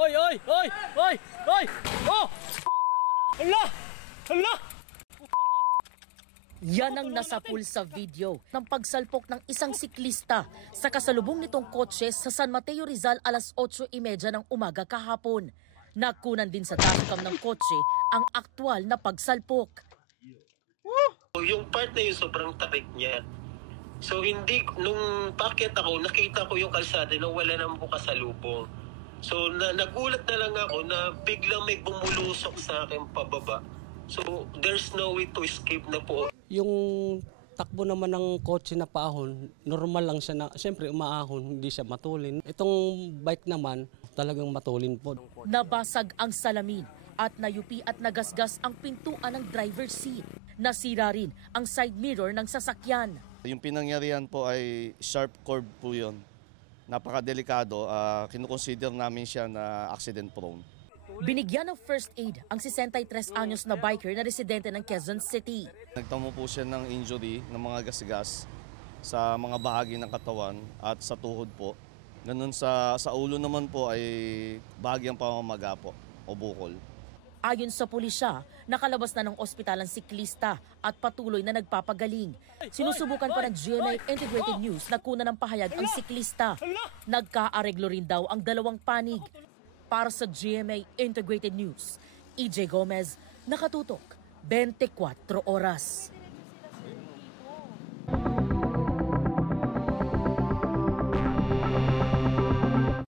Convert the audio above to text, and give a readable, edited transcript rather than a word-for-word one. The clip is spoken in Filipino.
Oy! Oy! Oy! Oy! Oy! Oh! Hala! Hala! Yan ang nasapul sa video ng pagsalpok ng isang siklista sa kasalubong nitong kotse sa San Mateo Rizal alas 8:30 ng umaga kahapon. Nakunan din sa dashcam ng kotse ang aktwal na pagsalpok. Yung part na yun sobrang tarik niya. So hindi, nung packet ako, nakita ko yung kalsada na wala nang bukasalubong. So nagulat na lang ako na biglang may bumulusok sa akin pababa. So there's no way to escape na po. Yung takbo naman ng kotse na paahon, normal lang siya na, siyempre umaahon, hindi siya matulin. Itong bike naman, talagang matulin po. Nabasag ang salamin at nayupi at nagasgas ang pintuan ng driver's seat. Nasira rin ang side mirror ng sasakyan. Yung pinangyarihan po ay sharp curve po yun. Napakadelikado, kinukonsider namin siya na accident prone. Binigyan ng first aid ang 63 anyos na biker na residente ng Quezon City. Nagtamo po siya ng injury ng mga gasgas sa mga bahagi ng katawan at sa tuhod po. Ganun sa ulo naman po ay bahagyang pamamaga po o bukol. Ayon sa pulisya, nakalabas na ng ospital ang siklista at patuloy na nagpapagaling. Sinusubukan pa ng GMA Integrated News na kunan ng pahayag ang siklista. Nagkaareglo rin daw ang dalawang panig. Para sa GMA Integrated News, EJ Gomez, nakatutok 24 oras.